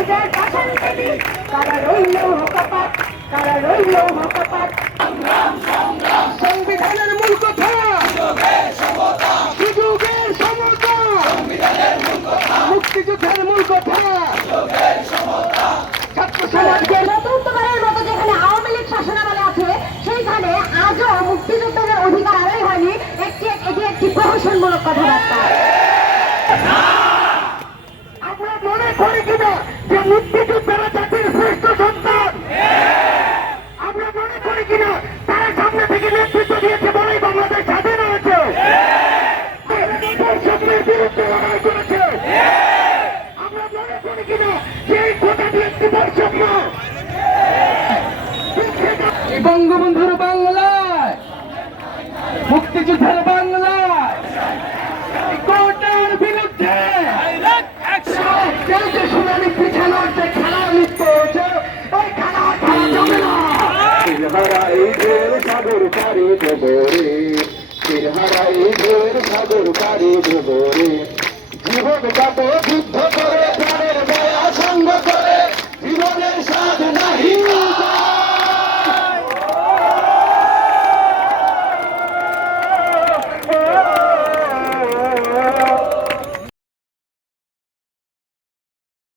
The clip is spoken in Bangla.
পূজার পাশান দেবী কারা রইল কপাট কারা রইল কপাট সংবিধানের মূল কথা। সুযোগের সমতা। মুক্তিযুদ্ধের মূল কথা। ছাত্র সমাজ নতুনবারের মতো যেখানে আওয়ামী লীগ শাসনামলে আছে সেইখানে আজও মুক্তিযোদ্ধাদের অধিকার আদায় হয়নি। একটি এটি একটি প্রহসনমূলক কথাবার্তা। আমরা মনে করি কিনা? বিরুদ্ধে লড়াই করেছে। আমরা মনে করি কিনা যে কোটাটি একটি বৈষম্য বঙ্গবন্ধুর বাংলায় মুক্তিযুদ্ধের বাংলায় কোটার বিরুদ্ধে কেউ যে শুনানি পিছানোর যে খেলা লিপ্ত হয়েছে ওই খেলা খেলা যাবে না। হারাই ঢের সাগর পারি দেবরে হারাই ঢের সাগর পারি ভোরে জীবন যাত যুদ্ধ করে